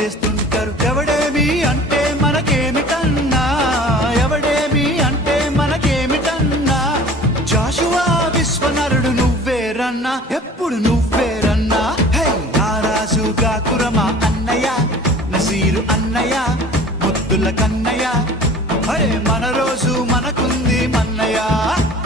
చేస్తుంటారు. ఎవడేమి అంటే మనకేమిటన్నా, ఎవడేమి అంటే మనకేమిటన్నా. జాషువా విశ్వనరుడు నువ్వేరన్నా, ఎప్పుడు నువ్వేరన్నా. హే నారాజు గాకురమా అన్నయ్య, నసీరు అన్నయ్య, ముద్దుల కన్నయ్య. అరే మన రోజు మనకుంది మన్నయ్య.